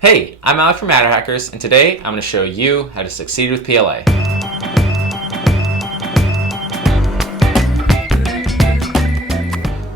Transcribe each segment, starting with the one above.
Hey, I'm Alec from MatterHackers, and today I'm going to show you how to succeed with PLA.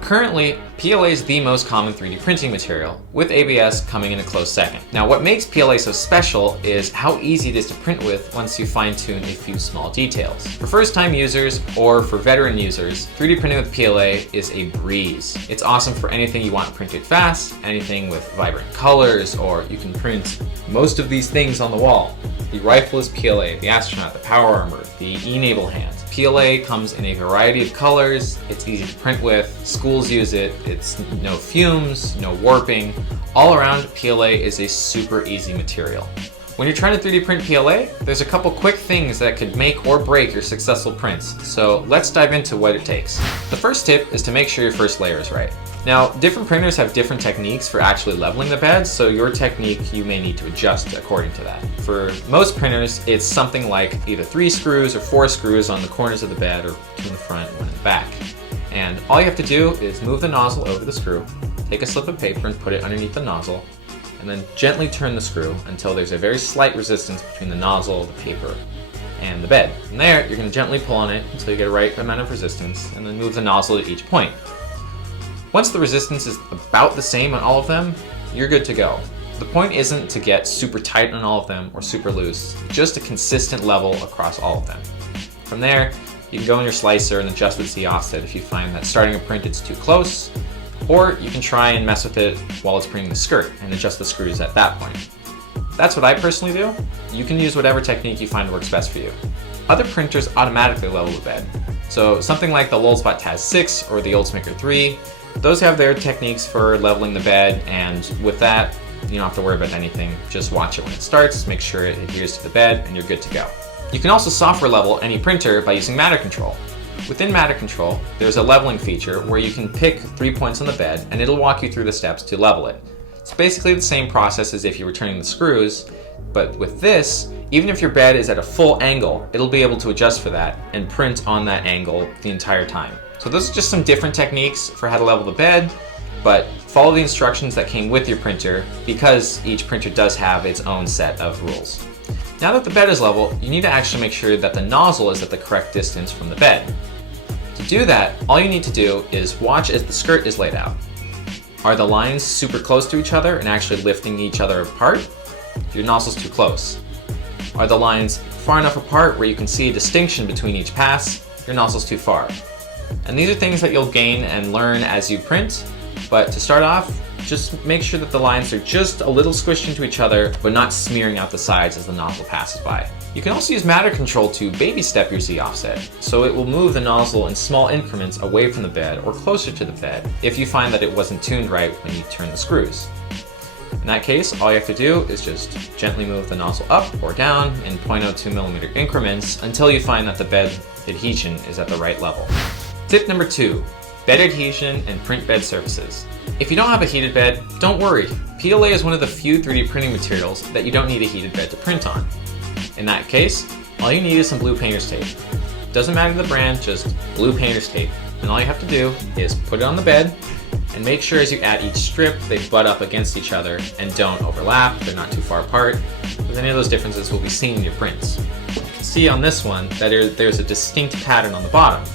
Currently, PLA is the most common 3D printing material, with ABS coming in a close second. Now, what makes PLA so special is how easy it is to print with once you fine-tune a few small details. For first-time users or for veteran users, 3D printing with PLA is a breeze. It's awesome for anything you want printed fast, anything with vibrant colors, or you can print most of these things on the wall. The rifle is PLA, the astronaut, the power armor, the e-naval hand. PLA comes in a variety of colors, it's easy to print with, schools use it, it's no fumes, no warping. All around, PLA is a super easy material. When you're trying to 3D print PLA, there's a couple quick things that could make or break your successful prints, so let's dive into what it takes. The first tip is to make sure your first layer is right. Now, different printers have different techniques for actually leveling the bed, so your technique you may need to adjust according to that. For most printers, it's something like either 3 screws or 4 screws on the corners of the bed, or 2 in the front and 1 in the back. And all you have to do is move the nozzle over the screw, take a slip of paper and put it underneath the nozzle, and then gently turn the screw until there's a very slight resistance between the nozzle, the paper, and the bed. From there, you're going to gently pull on it until you get a right amount of resistance, and then move the nozzle at each point. Once the resistance is about the same on all of them, you're good to go. The point isn't to get super tight on all of them or super loose, just a consistent level across all of them. From there, you can go in your slicer and adjust the Z offset if you find that starting a print it's too close, or you can try and mess with it while it's printing the skirt and adjust the screws at that point. That's what I personally do. You can use whatever technique you find works best for you. Other printers automatically level the bed. So something like the Lulzbot Taz 6 or the Ultimaker 3, those have their techniques for leveling the bed, and with that, you don't have to worry about anything. Just watch it when it starts, make sure it adheres to the bed, and you're good to go. You can also software level any printer by using Matter Control. Within Matter Control, there's a leveling feature where you can pick 3 points on the bed and it'll walk you through the steps to level it. It's basically the same process as if you were turning the screws, but with this, even if your bed is at a full angle, it'll be able to adjust for that and print on that angle the entire time. So those are just some different techniques for how to level the bed, but follow the instructions that came with your printer because each printer does have its own set of rules. Now that the bed is level, you need to actually make sure that the nozzle is at the correct distance from the bed. To do that, all you need to do is watch as the skirt is laid out. Are the lines super close to each other and actually lifting each other apart? Your nozzle's too close. Are the lines far enough apart where you can see a distinction between each pass? Your nozzle's too far. And these are things that you'll gain and learn as you print, but to start off, just make sure that the lines are just a little squished into each other, but not smearing out the sides as the nozzle passes by. You can also use Matter Control to baby step your Z offset, so it will move the nozzle in small increments away from the bed or closer to the bed if you find that it wasn't tuned right when you turn the screws. In that case, all you have to do is just gently move the nozzle up or down in 0.02mm increments until you find that the bed adhesion is at the right level. Tip number 2, bed adhesion and print bed surfaces. If you don't have a heated bed, don't worry. PLA is one of the few 3D printing materials that you don't need a heated bed to print on. In that case, all you need is some blue painter's tape. Doesn't matter the brand, just blue painter's tape. And all you have to do is put it on the bed and make sure as you add each strip, they butt up against each other and don't overlap, they're not too far apart, because any of those differences will be seen in your prints. You can see on this one that there's a distinct pattern on the bottom,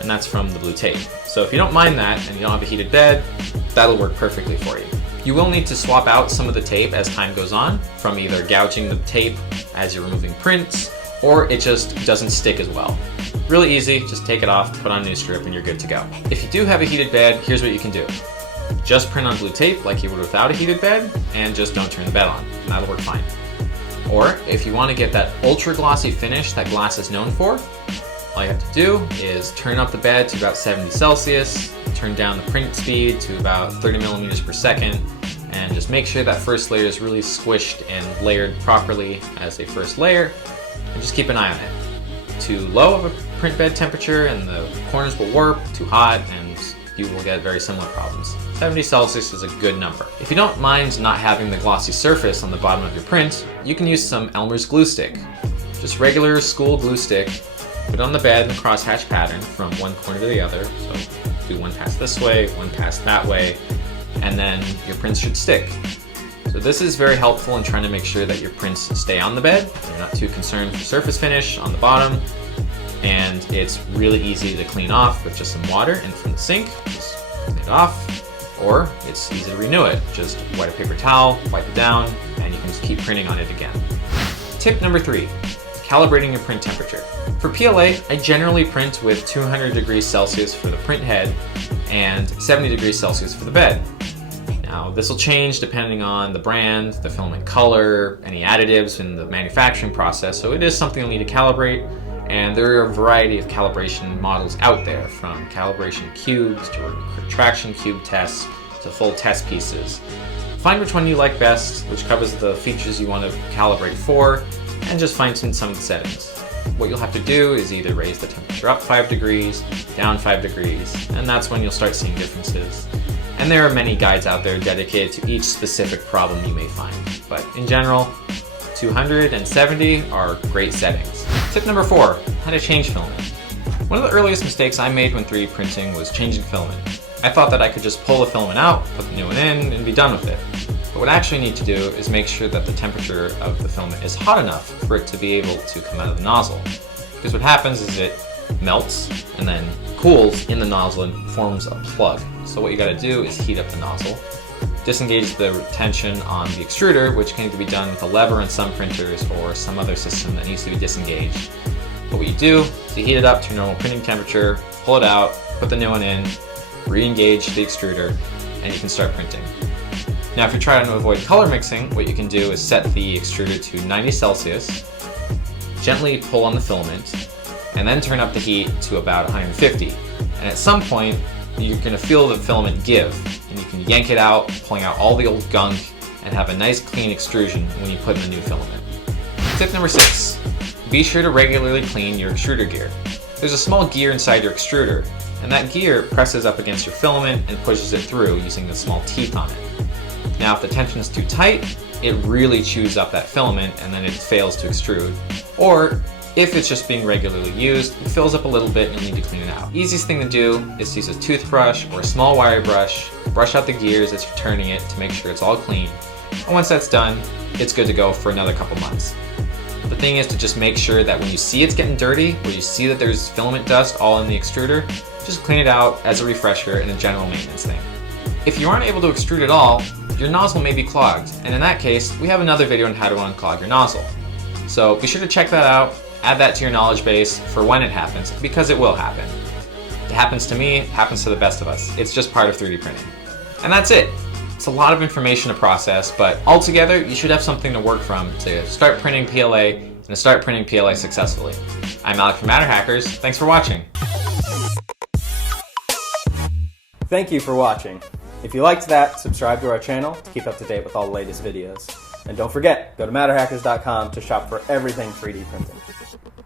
and that's from the blue tape. So if you don't mind that and you don't have a heated bed, that'll work perfectly for you. You will need to swap out some of the tape as time goes on, from either gouging the tape as you're removing prints, or it just doesn't stick as well. Really easy, just take it off, put on a new strip, and you're good to go. If you do have a heated bed, here's what you can do. Just print on blue tape like you would without a heated bed, and just don't turn the bed on, and that'll work fine. Or if you want to get that ultra glossy finish that glass is known for, all you have to do is turn up the bed to about 70 Celsius, turn down the print speed to about 30mm per second, and just make sure that first layer is really squished and layered properly as a first layer, and just keep an eye on it. Too low of a print bed temperature and the corners will warp, too hot, and you will get very similar problems. 70 Celsius is a good number. If you don't mind not having the glossy surface on the bottom of your print, you can use some Elmer's glue stick. Just regular school glue stick, put it on the bed in a crosshatch pattern from one corner to the other, so do one pass this way, one pass that way, and then your prints should stick. So this is very helpful in trying to make sure that your prints stay on the bed. You're not too concerned for surface finish on the bottom. And it's really easy to clean off with just some water and from the sink. Just clean it off. Or it's easy to renew it. Just wet a paper towel, wipe it down, and you can just keep printing on it again. Tip number 3, calibrating your print temperature. For PLA, I generally print with 200 degrees Celsius for the print head and 70 degrees Celsius for the bed. Now, this will change depending on the brand, the filament color, any additives in the manufacturing process, so it is something you'll need to calibrate. And there are a variety of calibration models out there, from calibration cubes to retraction cube tests to full test pieces. Find which one you like best, which covers the features you want to calibrate for, and just fine-tune some of the settings. What you'll have to do is either raise the temperature up 5 degrees, down 5 degrees, and that's when you'll start seeing differences. And there are many guides out there dedicated to each specific problem you may find. But in general, 200 and 70 are great settings. Tip number 4, how to change filament. One of the earliest mistakes I made when 3D printing was changing filament. I thought that I could just pull the filament out, put the new one in, and be done with it. But what I actually need to do is make sure that the temperature of the filament is hot enough for it to be able to come out of the nozzle. Because what happens is it melts and then cools in the nozzle and forms a plug. So what you gotta do is heat up the nozzle, disengage the tension on the extruder, which can either be done with a lever in some printers or some other system that needs to be disengaged. But what you do is you heat it up to normal printing temperature, pull it out, put the new one in, re-engage the extruder, and you can start printing. Now if you're trying to avoid color mixing, what you can do is set the extruder to 90 Celsius, gently pull on the filament, and then turn up the heat to about 150. And at some point, you're going to feel the filament give, and you can yank it out, pulling out all the old gunk, and have a nice clean extrusion when you put in the new filament. Tip number 6, be sure to regularly clean your extruder gear. There's a small gear inside your extruder, and that gear presses up against your filament and pushes it through using the small teeth on it. Now if the tension is too tight, it really chews up that filament and then it fails to extrude. Or if it's just being regularly used, it fills up a little bit and you'll need to clean it out. Easiest thing to do is to use a toothbrush or a small wire brush, brush out the gears as you're turning it to make sure it's all clean. And once that's done, it's good to go for another couple months. The thing is to just make sure that when you see it's getting dirty, or you see that there's filament dust all in the extruder, just clean it out as a refresher and a general maintenance thing. If you aren't able to extrude at all, your nozzle may be clogged, and in that case, we have another video on how to unclog your nozzle. So be sure to check that out, add that to your knowledge base for when it happens, because it will happen. It happens to me, it happens to the best of us. It's just part of 3D printing. And that's it. It's a lot of information to process, but altogether, you should have something to work from to start printing PLA and to start printing PLA successfully. I'm Alec from MatterHackers. Thanks for watching. Thank you for watching. If you liked that, subscribe to our channel to keep up to date with all the latest videos. And don't forget, go to MatterHackers.com to shop for everything 3D printing.